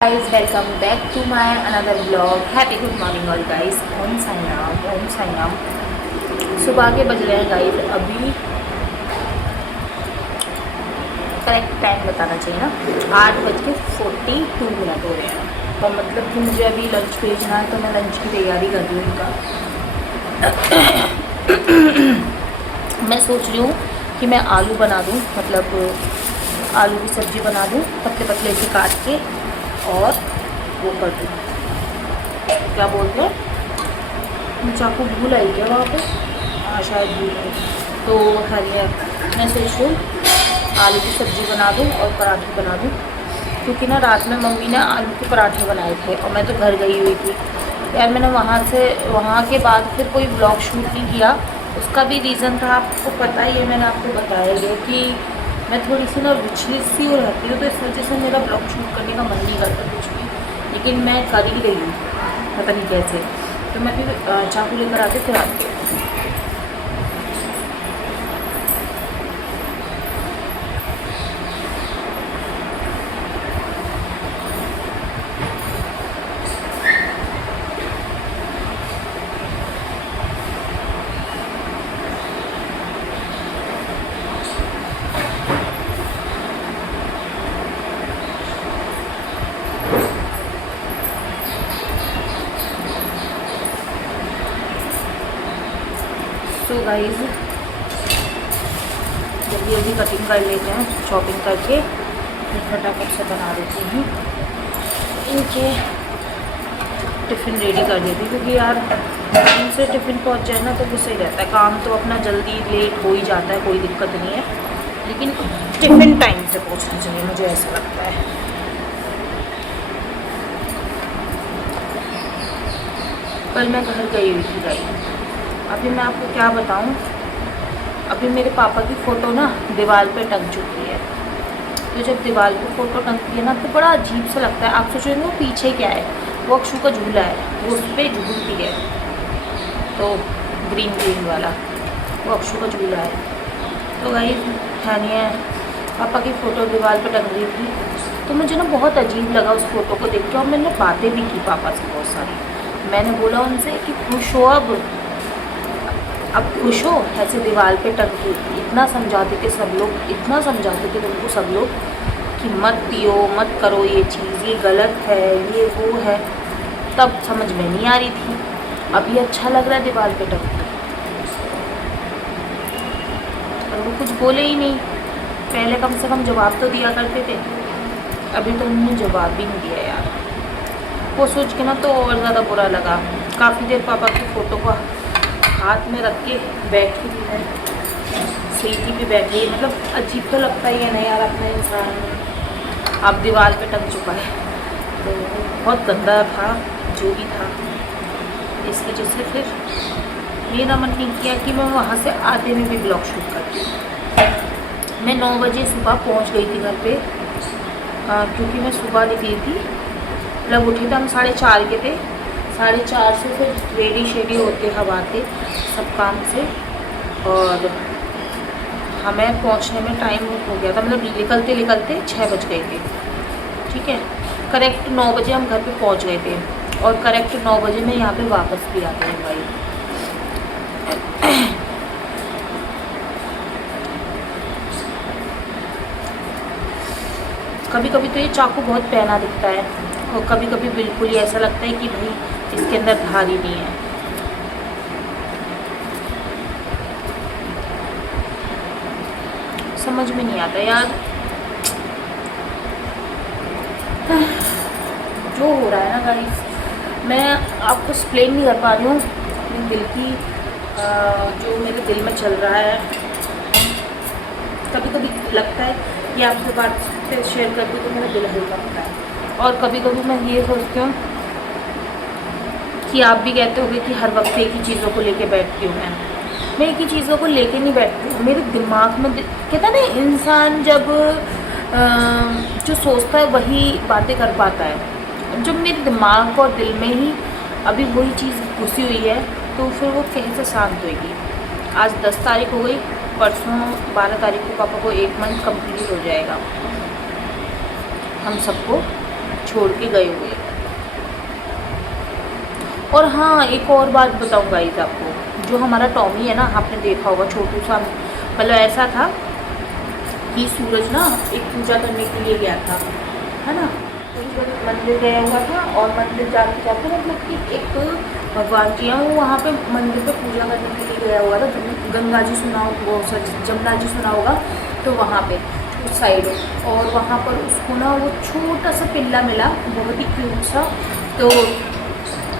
Guys, welcome back to my another vlog. Happy good morning all guys. ओम साई राम। सुबह के बज रहे हैं गाइस अभी। करेक्ट टाइम बताना चाहिए ना, 8:42 हो रहे हैं। और मतलब कि मुझे अभी लंच भेजना है तो मैं लंच की तैयारी कर रही हूँ उनका। मैं सोच रही हूँ कि मैं आलू बना दूँ, मतलब आलू की सब्ज़ी बना दूँ पतले पतले से काट के, और वो कर दूँ, क्या बोलते हैं, चाकू भूल आई क्या वहाँ पे? हाँ शायद भूल आई। तो है मैं सोच रही हूँ आलू की सब्ज़ी बना दूँ और पराठे बना दूँ, क्योंकि ना रात में मम्मी ने आलू के पराठे बनाए थे और मैं तो घर गई हुई थी यार। मैंने वहाँ के बाद फिर कोई ब्लॉग शूट नहीं किया। उसका भी रीज़न था, आपको पता ही है, मैंने आपको बताया है कि मैं थोड़ी सी ना विचलित सी हो रहती हूँ, तो इस वजह से मेरा ब्लॉग शूट करने का मन नहीं करता कुछ भी, लेकिन मैं कर ही रही हूँ, पता नहीं कैसे। तो मैं भी चाकू लेकर आके फिर आती हूँ। तो गाइज़ जल्दी जल्दी कटिंग कर लेते हैं, शॉपिंग करके फिर फटाफट से बना देती हूँ। इनके टिफ़िन रेडी कर देती हूँ, क्योंकि यार टाइम से टिफ़िन पहुँच जाए ना तो वो सही रहता है। काम तो अपना जल्दी लेट हो ही जाता है, कोई दिक्कत नहीं है, लेकिन टिफ़िन टाइम से पहुँचना चाहिए, मुझे ऐसा लगता है। कल मैं घर गई हुई थी गाइस। अभी मैं आपको क्या बताऊं, अभी मेरे पापा की फ़ोटो ना दीवार पे टंग चुकी है। तो जब दीवार पे फ़ोटो टंगती है ना तो बड़ा अजीब सा लगता है। आप सोचेंगे वो पीछे क्या है, वो अक्षु का झूला है, वो उस पर झूलती है, तो ग्रीन ग्रीन वाला वो अक्षु का झूला है। तो गाइस है नहीं है, पापा की फ़ोटो दीवार पे टंग रही थी, तो मुझे ना बहुत अजीब लगा उस फ़ोटो को देख के। और मैंने बातें भी की पापा से बहुत सारी। मैंने बोला उनसे कि खुश हो, अब खुश हो, ऐसे दीवार पे टंग के। इतना समझाते थे सब लोग, इतना समझाते थे तुमको सब लोग कि मत पियो, मत करो ये चीज़, ये गलत है, ये वो है। तब समझ में नहीं आ रही थी, अब ये अच्छा लग रहा है दीवार पे टंग के। और वो कुछ बोले ही नहीं। पहले कम से कम जवाब तो दिया करते थे, अभी तो उन्होंने जवाब भी नहीं दिया यार। वो सोच के ना तो और ज़्यादा बुरा लगा। काफ़ी देर पापा की फ़ोटो को हाथ में रख के बैठी थी मैं, सीढ़ी पे बैठ गई। मतलब अजीब तो लगता ही है ना यार, अपना इंसान अब दीवार पे टंग चुका है, तो बहुत गंदा था जो भी था। इस वजह से फिर मेरा मन नहीं किया कि मैं वहाँ से आते में भी ब्लॉग शूट करती। मैं 9 बजे सुबह पहुँच गई थी घर पे, क्योंकि मैं सुबह निकली थी, मतलब उठे थे हम 4:30 के थे। 4:30 से फिर रेडी शेडी होते हम आते सब काम से, और हमें पहुंचने में टाइम हो गया था, मतलब निकलते निकलते 6 बज गए थे। ठीक है, करेक्ट 9 बजे हम घर पे पहुंच गए थे, और करेक्ट 9 बजे मैं यहाँ पे वापस भी आ गई भाई। कभी कभी तो ये चाकू बहुत पहना दिखता है, और कभी कभी बिल्कुल ही ऐसा लगता है कि भाई इसके अंदर धार ही नहीं है। समझ में नहीं आता यार, जो हो रहा है ना गाइस, मैं आपको एक्सप्लेन नहीं कर पा रही हूँ अपने दिल की, जो मेरे दिल में चल रहा है। कभी कभी लगता है कि आपसे बात शेयर करती तो मेरा दिल हल्का होता है, और कभी कभी मैं ये सोचती हूँ कि आप भी कहते होगे कि हर वक्त एक ही चीज़ों को लेके बैठती हूँ। मैं एक ही चीज़ों को लेके नहीं बैठती हूँ, मेरे दिमाग में कहता है ना, इंसान जब जो सोचता है वही बातें कर पाता है। जब मेरे दिमाग और दिल में ही अभी वही चीज़ घुसी हुई है, तो फिर वो कैसे शांत होगी। आज 10 तारीख हो गई, परसों 12 तारीख को पापा को 1 मंथ कंप्लीट हो जाएगा। हम सबको छोड़ के गए हुए। और हाँ, एक और बात बताऊँ गाइस आपको, जो हमारा टॉमी है ना, आपने देखा होगा छोटू सा, मतलब ऐसा था कि सूरज ना एक पूजा करने के लिए गया था, है ना। तो सूरज मंदिर गया हुआ था और मंदिर जाते जाते मतलब कि एक भगवान जी हैं, वो वहाँ पे मंदिर पे पूजा करने के लिए गया हुआ था। गंगा जी सुना हो, वो सर जमुना जी सुना होगा, तो वहाँ पे उस साइड, और वहाँ पर उसको ना वो छोटा सा पिल्ला मिला, बहुत ही क्यूट सा। तो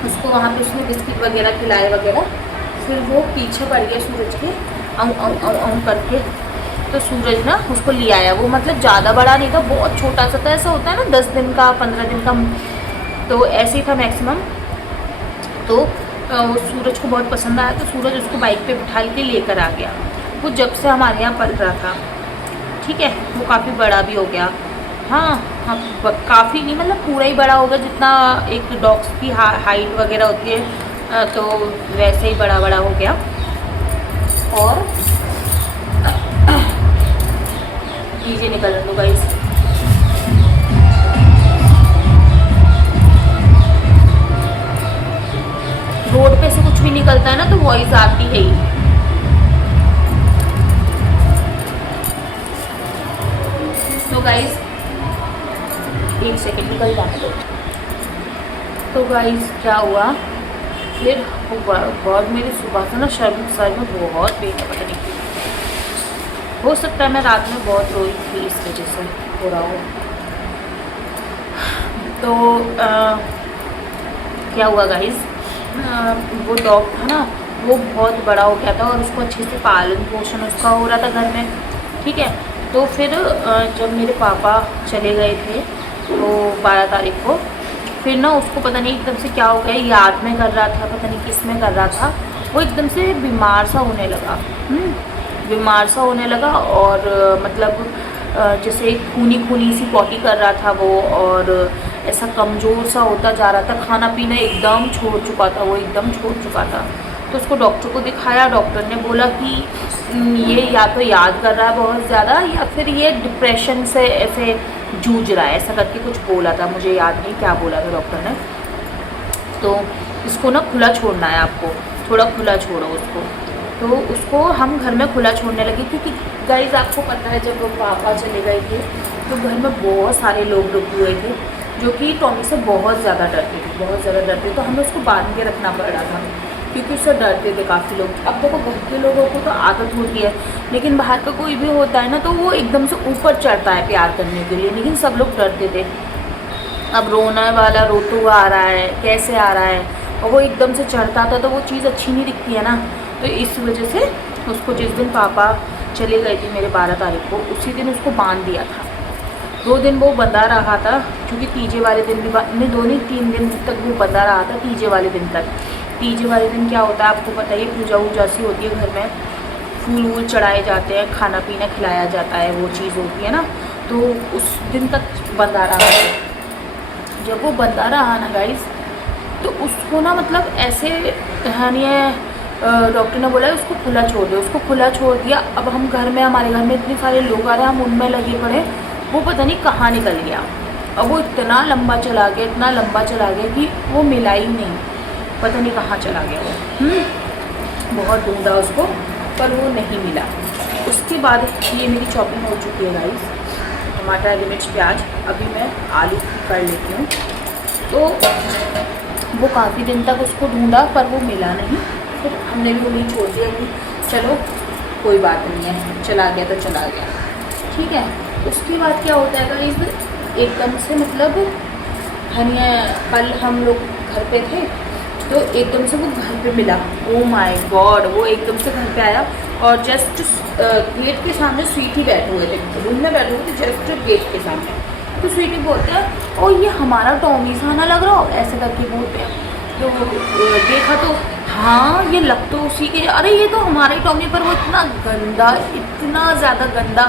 उसको वहाँ पे उसने बिस्किट वगैरह खिलाए वगैरह, फिर वो पीछे पड़ गया सूरज के, औ करके। तो सूरज ना उसको ले आया। वो मतलब ज़्यादा बड़ा नहीं था, बहुत छोटा सा था, ऐसा होता है ना 10 दिन का 15 दिन का, तो ऐसे ही था मैक्सिमम। तो वो सूरज को बहुत पसंद आया, तो सूरज उसको बाइक पे बिठा के लेकर आ गया। वो जब से हमारे यहाँ पल रहा था, ठीक है, वो काफ़ी बड़ा भी हो गया। हाँ हाँ, काफ़ी नहीं, मतलब पूरा ही बड़ा हो गया, जितना एक डॉग्स की हाइट वगैरह होती है, तो वैसे ही बड़ा बड़ा हो गया। और चीज़ें निकल दो गाइस। रोड पे से कुछ भी निकलता है ना, तो वॉइस आती है ही। तो गाइस एक सेकेंड निकल जाने दो। तो गाइस क्या हुआ फिर, बहुत मेरी सुबह से ना सर में बहुत पेन है, पता नहीं क्यों। हो सकता है मैं रात में बहुत रोई थी, इस वजह से हो रहा हो। तो क्या हुआ गाइस, वो डॉग था ना, वो बहुत बड़ा हो गया था और उसको अच्छे से पालन पोषण उसका हो रहा था घर में, ठीक है। तो फिर जब मेरे पापा चले गए थे, तो 12 तारीख को, फिर ना उसको पता नहीं एकदम से क्या हो गया, याद में कर रहा था, पता नहीं किस में कर रहा था, वो एकदम से बीमार सा होने लगा। बीमार सा होने लगा, और मतलब जैसे खूनी खूनी सी पॉटी कर रहा था वो, और ऐसा कमज़ोर सा होता जा रहा था, खाना पीना एकदम छोड़ चुका था, वो एकदम छोड़ चुका था। तो उसको डॉक्टर को दिखाया, डॉक्टर ने बोला कि ये या तो याद कर रहा है बहुत ज़्यादा, या फिर ये डिप्रेशन से ऐसे जूझ रहा है, ऐसा करके कुछ बोला था, मुझे याद नहीं क्या बोला था डॉक्टर ने। तो इसको ना खुला छोड़ना है आपको, थोड़ा खुला छोड़ो उसको। तो उसको हम घर में खुला छोड़ने लगे, क्योंकि गाइस आपको पता है जब वो पापा चले गए थे, तो घर में बहुत सारे लोग रुके हुए थे, जो कि टॉमी से बहुत ज़्यादा डरते थे, बहुत ज़्यादा डरते। तो हमें उसको बांध के रखना पड़ रहा था, क्योंकि उससे डरते थे काफ़ी लोग। अब देखो घर के लोगों को तो आदत होती है, लेकिन बाहर का कोई भी होता है ना, तो वो एकदम से ऊपर चढ़ता है प्यार करने के लिए, लेकिन सब लोग डरते थे। अब रोना वाला रोता हुआ आ रहा है, कैसे आ रहा है, और वो एकदम से चढ़ता था, तो वो चीज़ अच्छी नहीं दिखती है ना। तो इस वजह से उसको जिस दिन पापा चले गए थे मेरे 12 तारीख को, उसी दिन उसको बांध दिया था। 2 दिन वो बंधा रहा था, क्योंकि तीजे वाले दिन भी नहीं, 2 नहीं 3 दिन तक वो बंधा रहा था, तीजे वाले दिन तक। तीजे वाले दिन क्या होता है आपको पता ही, पूजा वूजा सी होती है घर में, फूल वूल चढ़ाए जाते हैं, खाना पीना खिलाया जाता है, वो चीज़ होती है ना। तो उस दिन तक बंधा रहा है। जब वो बंधा रहा ना गाइस, तो उसको ना मतलब ऐसे कहानी है, डॉक्टर ने बोला उसको खुला छोड़ दो, उसको खुला छोड़ दिया। अब हम घर में, हमारे घर में इतने सारे लोग आ रहे हैं, हम उनमें लगे पड़े, वो पता नहीं कहाँ निकल गया। अब वो इतना लंबा चला गया, इतना लंबा चला गया कि वो मिला ही नहीं, पता नहीं कहाँ चला गया वो। बहुत ढूंढा उसको, पर वो नहीं मिला। उसके बाद ये मेरी शॉपिंग हो चुकी है गाइस, टमाटर, हरी मिर्च, प्याज, अभी मैं आलू कर लेती हूँ। तो वो काफ़ी दिन तक उसको ढूंढा, पर वो मिला नहीं। फिर हमने भी उन्हें छोड़ दिया कि चलो कोई बात नहीं है, चला गया तो चला गया, ठीक है। उसके बाद क्या होता है गाइस, एकदम से मतलब हनिया, कल हम लोग घर पे थे, तो एकदम से वो घर पे मिला। ओ माय गॉड, वो एकदम से घर पे आया, और जस्ट गेट के सामने स्वीटी बैठे हुए थे, रूम में बैठे हुए थे जस्ट गेट के सामने। तो स्वीटी बोलते हैं, और ये हमारा टॉमी सा ना लग रहा हो, ऐसे करके बोलते हैं। तो देखा तो हाँ, ये लग तो उसी के, अरे ये तो हमारा ही टॉमी, पर वो इतना गंदा, इतना ज़्यादा गंदा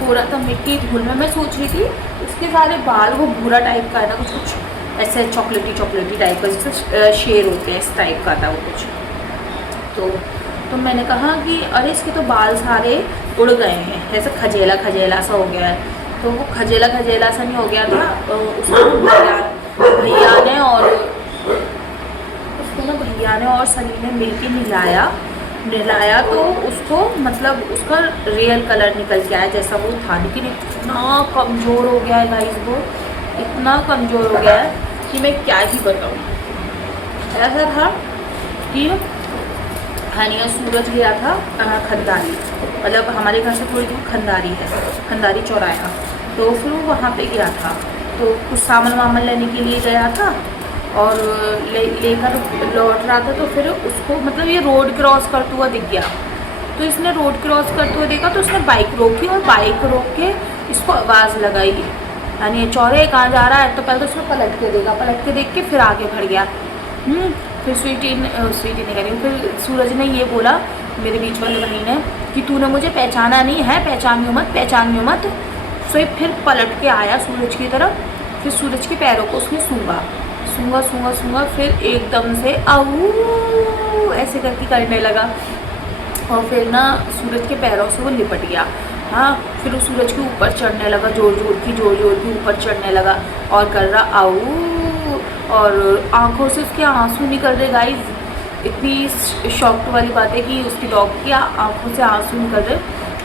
हो रहा था मिट्टी धूल में। मैं सोच रही थी उसके सारे बाल वो भूरा टाइप का है ना, कुछ ऐसे चॉकलेटी टाइप का, जैसे शेर होते हैं, इस टाइप का था वो कुछ। तो मैंने कहा कि अरे इसके तो बाल सारे उड़ गए हैं, ऐसा खजेला सा हो गया है। तो वो खजेला खजेला सा नहीं हो गया था, उसको भैया ने और सनी ने मिलके नहलाया तो उसको मतलब उसका रियल कलर निकल के आया जैसा वो था। लेकिन इतना कमज़ोर हो गया है गाइस, वो इतना कमज़ोर हो गया है कि मैं क्या ही बताऊँ। ऐसा था कि हानिया सूरज गया था खंडारी, मतलब हमारे घर से थोड़ी दूर खंडारी है, खंडारी चौराहा। तो फिर वो वहाँ पे गया था, तो कुछ सामान वामान लेने के लिए गया था और लेकर लौट रहा था। तो फिर उसको मतलब ये रोड क्रॉस करते हुआ दिख गया, तो इसने रोड क्रॉस करते हुए देखा तो उसने बाइक रोकी और बाइक रोक के इसको आवाज़ लगाई, यानी चौरे कहाँ जा रहा है। तो पहले तो उसने पलट के देख के फिर आगे बढ़ गया। फिर स्वीटी ने करी, फिर सूरज ने ये बोला मेरे बीच वाले भाई ने कि तूने मुझे पहचाना नहीं है, पहचानियो मत। फिर पलट के आया सूरज की तरफ, फिर सूरज के पैरों को उसने सूंघा, फिर एकदम से आऊ ऐसे करके करने लगा और फिर ना सूरज के पैरों से वो लिपट गया। हाँ, फिर वो सूरज के ऊपर चढ़ने लगा, जोर जोर की ऊपर चढ़ने लगा और कर रहा आऊ, और आंखों से उसके आंसू निकल रहे गाइस। इतनी शॉक्ड वाली बात है कि उसकी डॉग की आंखों से आंसू निकल रहे।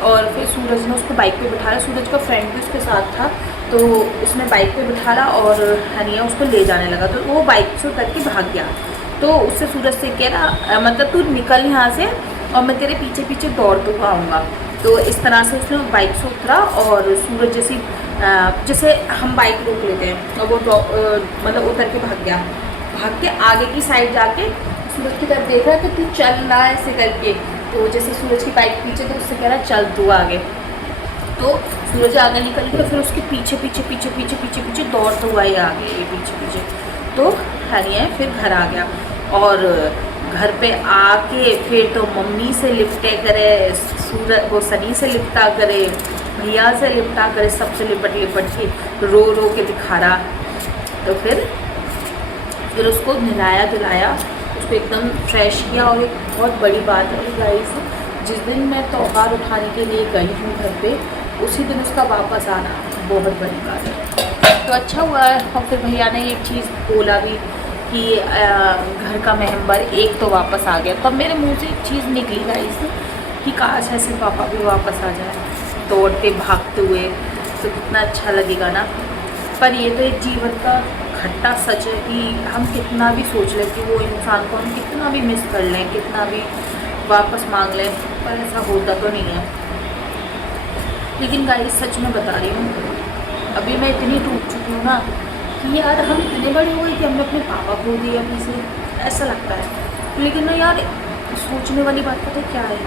और फिर सूरज ने उसको बाइक पे बिठाया, सूरज का फ्रेंड भी उसके साथ था, तो उसने बाइक पे बिठाया और हनिया उसको ले जाने लगा। तो वो बाइक से उतर के भाग गया। तो उससे सूरज से कह रहा मतलब तू निकल यहाँ से और मैं तेरे पीछे पीछे दौड़ते हुआ आऊँगा। तो इस तरह से उसने बाइक से उतरा और सूरज जैसे हम बाइक रोक लेते हैं और वो मतलब उतर के भाग गया। भाग के आगे की साइड जाके सूरज की तरफ देख रहा कि तू चल रहा है ऐसे करके। तो जैसे सूरज की बाइक पीछे, तो उससे कह रहा चल तू आगे। तो सूरज आगे निकल गया, फिर उसके पीछे दौड़ता हुआ ही आगे ये पीछे। तो हनिया फिर घर आ गया और घर पे आके फिर तो मम्मी से लिपटे करे, सूरज वो सनी से लिपटा करे, भैया से लिपटा करे, सबसे लिपट के रो के दिखा रहा। तो फिर उसको नहलाया धुलाया, उसको एकदम फ्रेश किया। और एक बहुत बड़ी बात है गाइस, जिस दिन मैं त्योहार उठाने के लिए गई हूँ घर पे, उसी दिन उसका वापस आना बहुत बड़ी बात है। तो अच्छा हुआ है। और फिर भैया ने एक चीज़ बोला भी कि घर का मेंबर एक तो वापस आ गया। तब मेरे मुंह से एक चीज़ निकली गाइस कि काश ऐसे पापा भी वापस आ जाए दौड़ते भागते हुए, तो कितना अच्छा लगेगा ना। पर ये तो एक जीवन का खट्टा सच है कि हम कितना भी सोच लें कि वो इंसान को हम कितना भी मिस कर लें, कितना भी वापस मांग लें, पर ऐसा होता तो नहीं है। लेकिन गाइस सच में बता रही हूँ, अभी मैं इतनी टूट चुकी हूँ ना कि यार हम इतने बड़े हो गए कि हमने अपने पापा खो दिए अभी से, ऐसा लगता है। लेकिन ना यार सोचने वाली बात पता है क्या है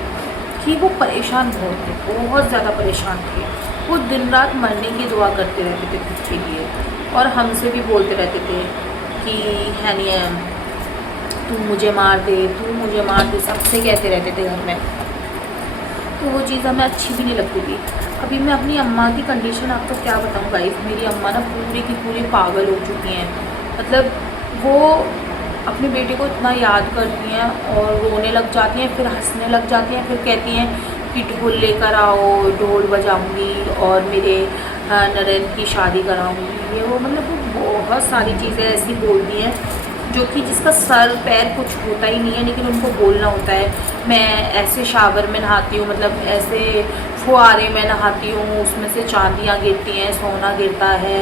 कि वो परेशान बहुत ज़्यादा परेशान थे। वो दिन रात मरने की दुआ करते रहते थे खुद के लिए, और हमसे भी बोलते रहते थे कि हनिया तू मुझे मार दे, सबसे कहते रहते थे घर में। तो वो चीज़ हमें अच्छी भी नहीं लगती थी। अभी मैं अपनी अम्मा की कंडीशन आपको क्या बताऊँ गाइस, मेरी अम्मा ना पूरी की पूरी पागल हो चुकी हैं। मतलब वो अपने बेटे को इतना याद करती हैं और रोने लग जाती हैं, फिर हंसने लग जाती हैं, फिर कहती हैं कि ढोल लेकर आओ, ढोल बजाऊंगी और मेरे नरेंद्र की शादी कराऊंगी। ये वो मतलब वो बहुत सारी चीज़ें ऐसी बोलती हैं जो कि जिसका सर पैर कुछ होता ही नहीं है, लेकिन उनको बोलना होता है। मैं ऐसे शावर में नहाती हूँ, मतलब ऐसे फुहारे में नहाती हूँ, उसमें से चांदियाँ गिरती हैं, सोना गिरता है,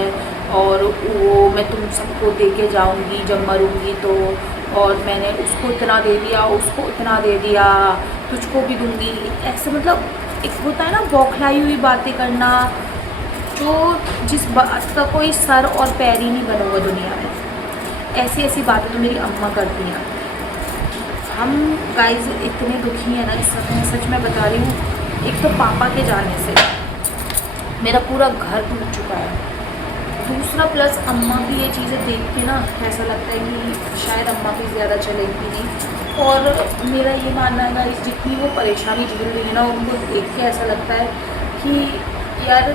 और वो मैं तुम सबको दे के जाऊँगी जब मरूँगी तो, और मैंने उसको इतना दे दिया, उसको इतना दे दिया, तुझको भी दूँगी। ऐसे मतलब एक होता है ना बौखलाई हुई बातें करना, जो जिस बात का कोई सर और पैर ही नहीं बना हुआ दुनिया में। ऐसी ऐसी बातें तो मेरी अम्मा करती हैं। हम गाइस इतने दुखी हैं ना इस समय, सच में बता रही हूँ। एक तो पापा के जाने से मेरा पूरा घर टूट चुका है, दूसरा प्लस अम्मा की ये चीज़ें देख के ना ऐसा लगता है कि शायद अम्मा भी ज़्यादा चलेगी नहीं। और मेरा ये मानना है गाइस, जितनी वो परेशानी झेल रही है ना, उनको देख के ऐसा लगता है कि यार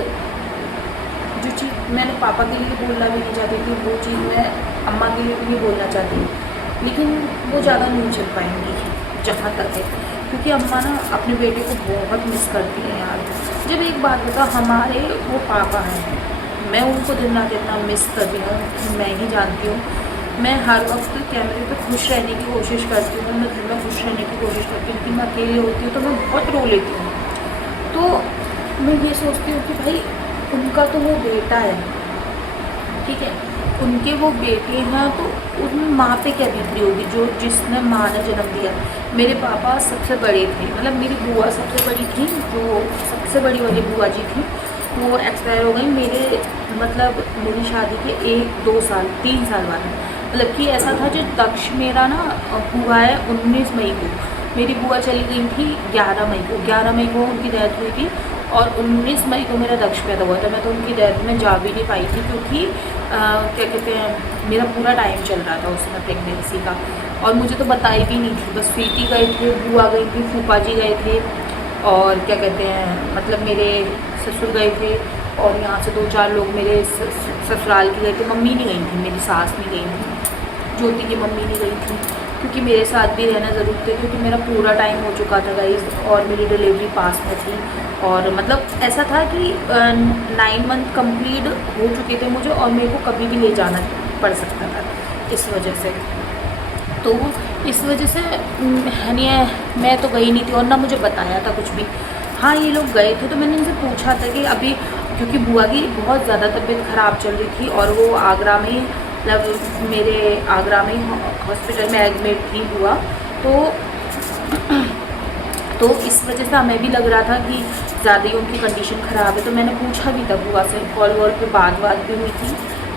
जो चीज़ मैंने पापा के लिए बोलना भी नहीं चाहती थी, वो चीज़ मैं अम्मा के लिए भी नहीं बोलना चाहती, लेकिन वो ज़्यादा नहीं चल पाएंगी जहाँ तक है, क्योंकि अम्मा ना अपने बेटे को बहुत मिस करती हैं यार। जब एक बात बता, हमारे वो पापा हैं, मैं उनको दिन रात इतना मिस कर रही हूँ, मैं ही जानती हूँ। मैं हर वक्त कैमरे पे खुश रहने की कोशिश करती हूँ, मैं घर में खुश रहने की कोशिश करती हूँ, लेकिन मैं अकेली होती हूँ तो मैं बहुत रो लेती हूँ। तो मैं ये सोचती हूँ कि भाई उनका तो वो बेटा है, ठीक है, उनके वो बेटे हैं, तो उसमें माँ पे क्या बीत रही होगी, जो जिसने माँ ने जन्म दिया। मेरे पापा सबसे बड़े थे, मतलब मेरी बुआ सबसे बड़ी थी, जो सबसे बड़ी वाली बुआ जी थी वो एक्सपायर हो गई मेरे, मतलब मेरी शादी के 1-2 साल 3 साल बाद। मतलब कि ऐसा था, जो दक्ष मेरा ना हुआ है 19 मई को, मेरी बुआ चली गई थी 11 मई को, 11 मई को उनकी डेथ हुई थी और 19 मई को मेरा दक्ष पैदा हुआ था। मैं तो उनकी डेथ में जा भी नहीं पाई थी, क्योंकि क्या कहते हैं, मेरा पूरा टाइम चल रहा था उसमें प्रेगनेंसी का, और मुझे तो बताई भी नहीं थी। बस फीटी गए थे, बुआ गई थी, फूफा जी गए थे, और क्या कहते हैं, मतलब मेरे ससुर गए थे, और यहाँ से 2-4 लोग मेरे ससुराल के गए थे। मम्मी नहीं गई थी, मेरी सास नहीं गई थी, ज्योति की मम्मी नहीं गई थी, क्योंकि मेरे साथ भी रहना ज़रूरी था, क्योंकि मेरा पूरा टाइम हो चुका था गाइस, और मेरी डिलीवरी पास में थी, और मतलब ऐसा था कि 9 मंथ कंप्लीट हो चुके थे मुझे, और मेरे को कभी भी ले जाना पड़ सकता था इस वजह से। तो इस वजह से मैं तो गई नहीं थी, और ना मुझे बताया था कुछ भी। हाँ, ये लोग गए थे तो मैंने इनसे पूछा था कि अभी, क्योंकि बुआ की बहुत ज़्यादा तबीयत ख़राब चल रही थी, और वो आगरा में, मतलब मेरे आगरा में हॉस्पिटल में एडमिट थी बुआ, तो इस वजह से हमें भी लग रहा था कि ज़्यादा ही उनकी कंडीशन ख़राब है। तो मैंने पूछा भी था बुआ से, कॉल वॉल पे बात भी हुई थी,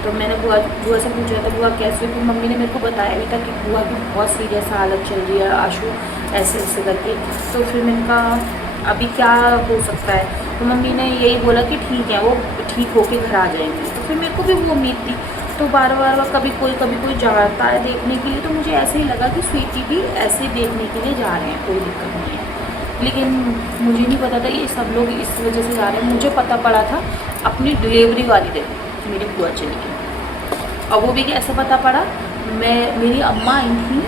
तो मैंने बुआ से पूछा था बुआ कैसे, फिर मम्मी ने मेरे को बताया भी था कि बुआ की बहुत सीरियस हालत चल रही है आशु, ऐसे ऐसे करके। तो फिर मैंने कहा अभी क्या हो सकता है, तो मम्मी ने यही बोला कि ठीक है, वो ठीक होके घर आ जाएंगे। तो फिर मेरे को भी वो उम्मीद थी, तो बार बार कभी कोई जाता है देखने के लिए, तो मुझे ऐसे ही लगा कि स्वीटी भी ऐसे देखने के लिए जा रहे हैं, कोई दिक्कत नहीं है। लेकिन मुझे नहीं पता था ये सब लोग इस वजह से जा रहे हैं। मुझे पता पड़ा था अपनी डिलीवरी वाली दिन कि मेरी बुआ चली गई, और वो भी कैसे पता पड़ा, मेरी अम्मा आई थी,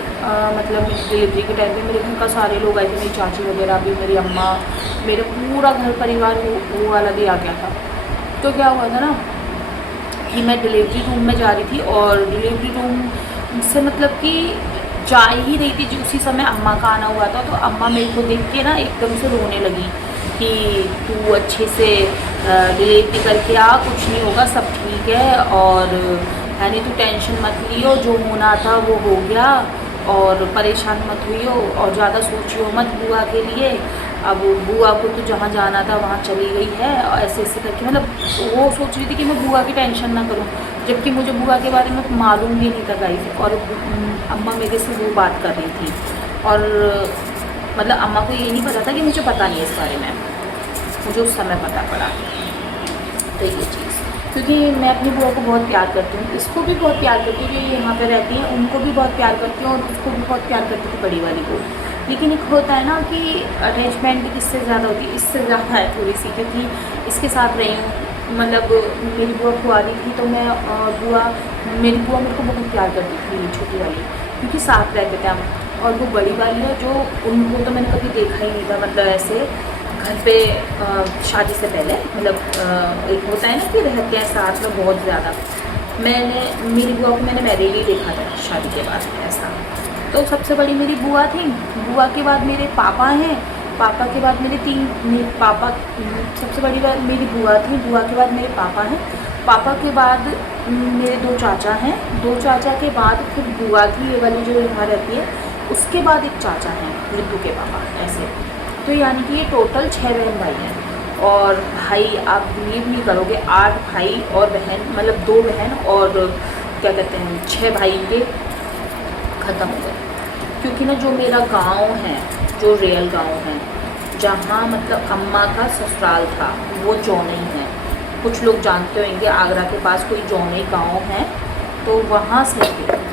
मतलब मेरी डिलीवरी के टाइम पे मेरे घर का सारे लोग आए थे, मेरी चाची वगैरह भी, मेरी अम्मा, मेरा पूरा घर परिवार वो वाला भी आ गया था। तो क्या हुआ था ना कि मैं डिलीवरी रूम में जा रही थी, और डिलीवरी रूम से मतलब कि जा ही रही थी, जो उसी समय अम्मा का आना हुआ था। तो अम्मा मेरे को देख के ना एकदम से रोने लगी कि तू अच्छे से डिलीवरी करके आ, कुछ नहीं होगा, सब ठीक है, और यानी तू टेंशन मत लियो, जो होना था वो हो गया, और परेशान मत हुई हो, और ज़्यादा सोचियो मत बुआ के लिए, अब बुआ को तो जहाँ जाना था वहाँ चली गई है, और ऐसे ऐसे करके, मतलब वो सोच रही थी कि मैं बुआ की टेंशन ना करूँ, जबकि मुझे बुआ के बारे में मालूम भी नहीं था गाइस, और अम्मा मेरे से वो बात कर रही थी, और मतलब अम्मा को ये नहीं पता था कि मुझे पता नहीं है इस बारे में, मुझे उस समय पता पड़ा। तो ये चीज़, क्योंकि मैं अपनी बुआ को बहुत प्यार करती हूँ, इसको भी बहुत प्यार करती हूँ, ये यहाँ पे रहती हैं, उनको भी बहुत प्यार करती हूँ, और उसको भी बहुत प्यार करती थी बड़ी वाली को। लेकिन एक होता है ना कि अटैचमेंट भी किससे ज़्यादा होती है, इससे ज़्यादा है थोड़ी सी, क्योंकि इसके साथ रही हूँ, मतलब मेरी बुआ कुंवारी थी, तो मैं मेरी बुआ मेरे को बहुत प्यार करती थी, छोटी वाली, क्योंकि साथ रहते थे हम। और वो बड़ी वाली है, जो उनको तो मैंने कभी देखा ही नहीं था, मतलब ऐसे घर पे शादी से पहले, मतलब एक होता है ना कि रहते हैं साथ में बहुत ज़्यादा। मेरी बुआ को मैंने मैरिड ही देखा था शादी के बाद ऐसा। तो सबसे बड़ी मेरी बुआ थी, बुआ के बाद मेरे पापा हैं, पापा के बाद मेरे पापा, सबसे बड़ी बात मेरी बुआ थी, बुआ के बाद मेरे पापा हैं, पापा के बाद मेरे 2 चाचा हैं, 2 चाचा के बाद फिर बुआ की ये वाली जो यहाँ रहती है, उसके बाद एक चाचा हैं रितु के पापा, ऐसे। तो यानी कि ये टोटल 6 बहन भाई हैं, और भाई आप बिलीव नहीं करोगे, 8 भाई और बहन, मतलब 2 बहन और क्या कहते हैं 6 भाई के ख़त्म हो गए। क्योंकि ना जो मेरा गांव है, जो रियल गांव है, जहाँ मतलब अम्मा का ससुराल था, वो जौनई है। कुछ लोग जानते होंगे आगरा के पास कोई जौनई गांव है, तो वहाँ से थे।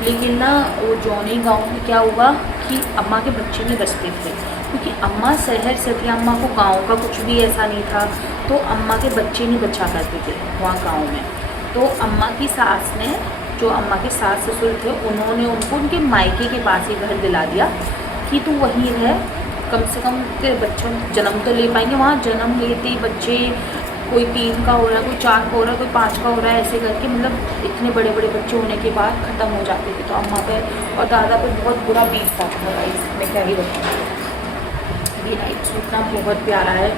लेकिन ना वो जौनई गांव में क्या हुआ कि अम्मा के बच्चे नहीं बचते थे, क्योंकि अम्मा शहर से थी, अम्मा को गांव का कुछ भी ऐसा नहीं था, तो अम्मा के बच्चे नहीं बचा करते थे वहाँ गांव में। तो अम्मा की सास ने, जो अम्मा के सास ससुर थे, उन्होंने उनको उनके मायके के पास ही घर दिला दिया कि तू वहीं रह, कम से कम तेरे बच्चों जन्म तो ले पाएंगे। वहाँ जन्म लेते ही बच्चे कोई 3 का हो रहा है, कोई 4 का हो रहा है, कोई 5 का हो रहा है, ऐसे करके मतलब इतने बड़े बड़े बच्चे होने के बाद ख़त्म हो जाते थे। तो अम्मा पे और दादा पे बहुत बुरा बीत था इसमें, क्या ही बताऊँ। ये नाइट सूट ना बहुत प्यारा है,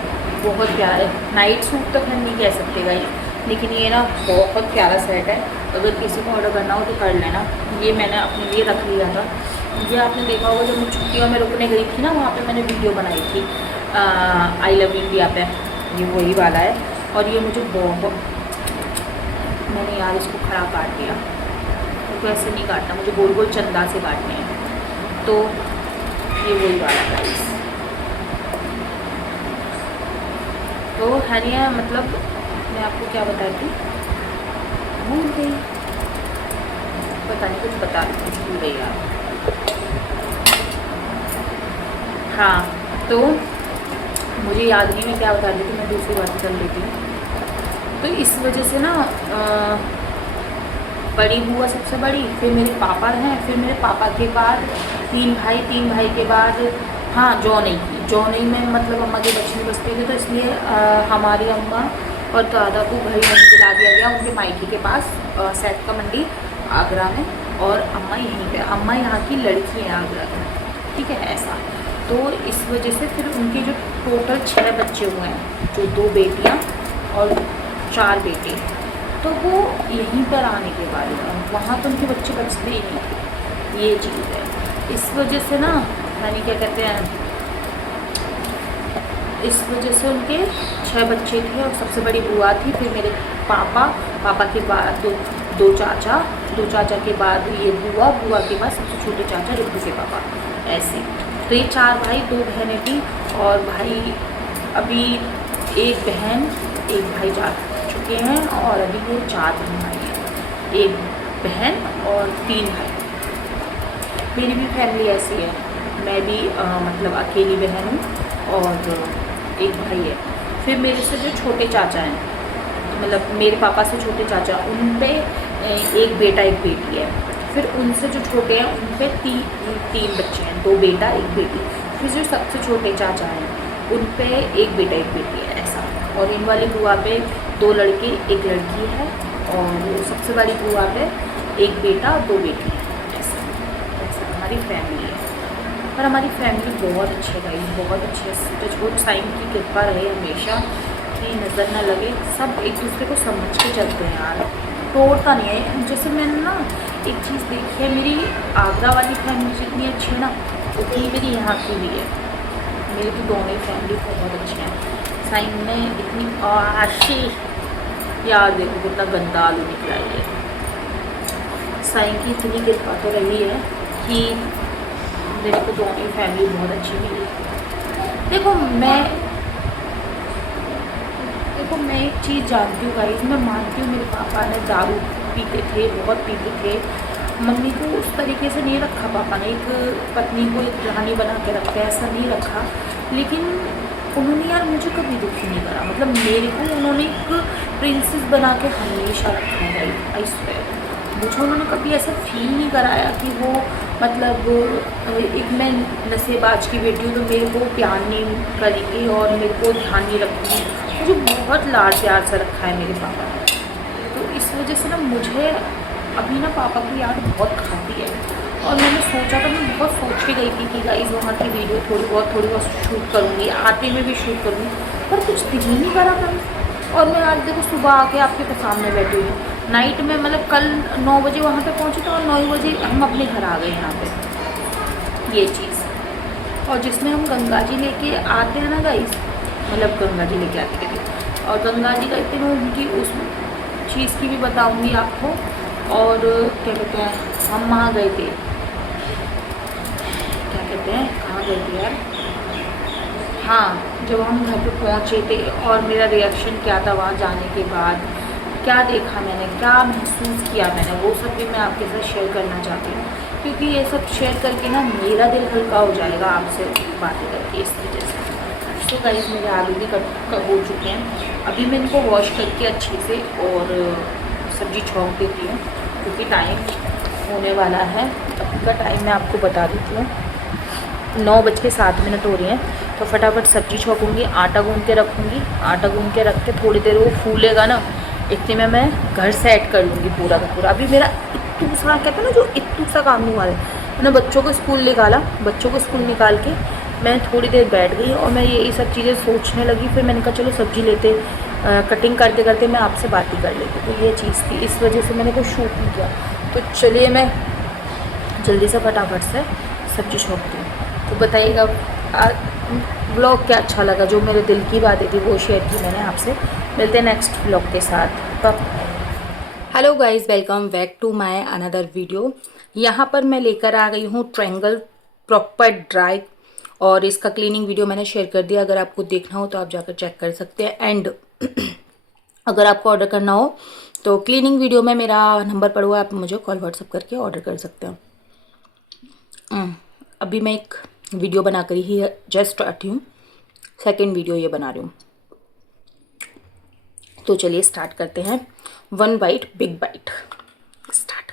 बहुत प्यारा है। नाइट सूट तो खैर नहीं कह सकते गाइस, लेकिन ये ना बहुत प्यारा सेट है। अगर किसी को ऑर्डर करना हो तो कर लेना। ये मैंने अपने लिए रख लिया था। ये आपने देखा होगा जब मैं छुट्टियों में रुकने गई थी ना, वहाँ पे मैंने वीडियो बनाई थी आई लव इंडिया पे। ये वही वाला है और ये मुझे बहुत, मैंने यार इसको खड़ा काट दिया, तो ऐसे नहीं काटना, मुझे गोल गोल चंदा से काटने हैं। तो ये वही वाला प्राइस तो है नहीं है। मतलब मैं आपको क्या बताती, भूल गई, पता नहीं कुछ बता रही थी, भूल गई यार। हाँ, तो मुझे याद नहीं मैं क्या बता रही थी, मैं दूसरी बात कर लेती हूँ। तो इस वजह से ना बड़ी बुआ सबसे बड़ी, फिर मेरे पापा हैं, फिर मेरे पापा के बाद 3 भाई, 3 भाई के बाद हाँ जौनई में मतलब अम्मा के बच्चे बसते थे, तो इसलिए हमारी अम्मा और दादा को घर में दिला दिया गया उनके मायके के पास सैट का मंडी आगरा में, और अम्मा यहीं पे, अम्मा यहाँ की लड़की है आगरा में, ठीक है ऐसा। तो इस वजह से फिर उनके जो टोटल 6 बच्चे हुए हैं, जो 2 बेटियाँ और 4 बेटे, तो वो यहीं पर आने के बाद वहाँ तो उनके बच्चे बचते ही नहीं, ये चीज़ है। इस वजह से ना यानी क्या कहते हैं, इस वजह से उनके 6 बच्चे थे और सबसे बड़ी बुआ थी, फिर मेरे पापा के बाद दो चाचा के बाद ये बुआ के बाद सबसे छोटे चाचा रिद्धू के पापा, ऐसे। तो ये 4 भाई 2 बहनें थी, और भाई अभी 1 बहन 1 भाई जा चुके हैं, और अभी ये 4 भाई हैं, 1 बहन और 3 भाई। मेरी भी फैमिली ऐसी है, मैं भी मतलब अकेली बहन हूँ और 1 भाई है। फिर मेरे से जो छोटे चाचा हैं, मतलब मेरे पापा से छोटे चाचा, उन पे 1 बेटा 1 बेटी है। फिर उनसे जो छोटे हैं उन पे 3 बच्चे हैं, 2 बेटा 1 बेटी। फिर जो सबसे छोटे चाचा हैं उन पे 1 बेटा 1 बेटी है, ऐसा। और इन वाली बुआ पे 2 लड़के 1 लड़की है, और सबसे बड़ी बुआ पे 1 बेटा 2 बेटी है, ऐसा हमारी फैमिली है। पर हमारी फैमिली बहुत अच्छी है भाई, बहुत अच्छी है। टचवुड साईं की कृपा रहे हमेशा कि नज़र न लगे, सब एक दूसरे को समझ के चलते हैं यार, तोड़ता नहीं है। जैसे मैंने ना एक चीज़ देखी है, मेरी आगरा वाली फैमिली जितनी अच्छी है ना, उतनी मेरी यहाँ की भी है। मेरी तो दोनों ही फैमिली बहुत अच्छी हैं। साईं ने इतनी आशीष, यार देखो कितना गंदा आलू निकला है। साईं की इतनी कृपा तो रही है कि मेरे को दोनों ही फैमिली बहुत अच्छी मिली। देखो मैं एक चीज़ जानती हूँ गाइस, मैं मानती हूँ मेरे पापा ने दारू पीते थे, बहुत पीते थे। मम्मी को उस तरीके से नहीं रखा पापा ने, एक पत्नी को एक रानी बना के रखा है, ऐसा नहीं रखा। लेकिन उन्होंने यार मुझे कभी दुखी नहीं करा, मतलब मेरे को उन्होंने एक प्रिंसेस बना के हमेशा रखा है गाइस। आई स्वेयर मुझे उन्होंने कभी ऐसा फील नहीं कराया कि वो मतलब एक मैं नशेबाज की बेटी हूँ तो मेरे को प्यार नहीं करेंगी और मेरे को ध्यान नहीं रखूँगी। मुझे बहुत लाड प्यार से रखा है मेरे पापा ने, तो इस वजह से ना मुझे अभी ना पापा की याद बहुत खाती है। और मैंने सोचा था, मैं बहुत सोच के गई थी कि गाइस वहाँ की वीडियो थोड़ी बहुत शूट करूँगी, आते में भी शूट करूँगी, पर कुछ दिख ही नहीं करा कभी। और मैं आज देखो सुबह आके आपके सामने बैठी हुई हूँ। नाइट में मतलब कल 9 बजे वहाँ पे पहुँचे थे और 9 बजे हम अपने घर आ गए यहाँ पे, ये चीज़। और जिसमें हम गंगा जी लेके आते हैं ना गाइस, मतलब गंगा जी लेके आते थे, और गंगा जी गए थे, मैं उनकी उस चीज़ की भी बताऊँगी आपको। और क्या कहते हैं, हम वहाँ गए थे, क्या कहते हैं, कहाँ गए थे यार, हाँ, जब हम घर पे पहुँचे थे और मेरा रिएक्शन क्या था वहाँ जाने के बाद, क्या देखा मैंने, क्या महसूस किया मैंने, वो सब भी मैं आपके साथ शेयर करना चाहती हूँ। क्योंकि ये सब शेयर करके ना मेरा दिल हल्का हो जाएगा आपसे बातें करके, इस वजह से। तो गाइस मेरे आलू भी कट हो चुके हैं, अभी मैं इनको वॉश करके अच्छे से और सब्जी छौंक देती हूँ, क्योंकि टाइम होने वाला है। अभी का टाइम मैं आपको बता देती हूँ, 9:07 हो रही हैं। तो फटाफट सब्जी छोंकूँगी, आटा गूँध के रखूँगी। आटा गूँध के रख के थोड़ी देर वो फूलेगा ना, इतने में मैं घर सेट कर लूँगी पूरा का पूरा। अभी मेरा इतू सा कहते हैं ना, जो इतू सा काम नहीं हुआ है। मैंने बच्चों को स्कूल निकाला, बच्चों को स्कूल निकाल के मैं थोड़ी देर बैठ गई और मैं यही सब चीज़ें सोचने लगी। फिर मैंने कहा चलो सब्ज़ी लेते, कटिंग करते करते मैं आपसे बात ही कर लेती। तो ये चीज़ थी, इस वजह से मैंने कोई शूट नहीं किया। तो चलिए मैं जल्दी से फटाफट से सब्ज़ी छोंकती हूँ। तो बताइएगा व्लॉग क्या अच्छा लगा, जो मेरे दिल की बातें थी वो शेयर की मैंने आपसे। मिलते हैं नेक्स्ट व्लॉग के साथ। Hello guys, welcome back to my another video. यहाँ पर मैं लेकर आ गई हूँ ट्रायंगल प्रॉपर ड्राई, और इसका क्लीनिंग वीडियो मैंने शेयर कर दिया। अगर आपको देखना हो तो आप जाकर चेक कर सकते हैं। एंड अगर आपको ऑर्डर करना हो तो क्लीनिंग वीडियो में मेरा नंबर पड़ा हुआ है, आप मुझे कॉल व्हाट्सअप करके ऑर्डर कर सकते हैं। अभी मैं एक वीडियो बनाकर ही जस्ट आती हूँ, सेकेंड वीडियो ये बना रही हूँ। तो चलिए स्टार्ट करते हैं। 1 bite big bite start.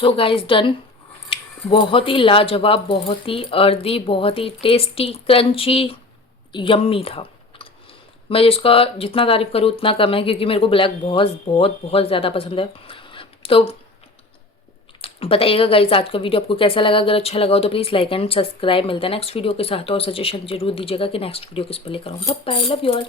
So guys done. बहुत ही लाजवाब, बहुत ही अर्दी, बहुत ही टेस्टी, क्रंची, यम्मी था। मैं जिसका जितना तारीफ़ करूँ उतना कम है, क्योंकि मेरे को ब्लैक बहुत बहुत बहुत ज़्यादा पसंद है। तो बताइएगा गाइस आज का वीडियो आपको कैसा लगा। अगर अच्छा लगा हो तो प्लीज़ लाइक एंड सब्सक्राइब। मिलते हैं नेक्स्ट वीडियो के साथ, और सजेशन जरूर दीजिएगा कि नेक्स्ट वीडियो किस पर लेकर आऊँ। Bye, love you all.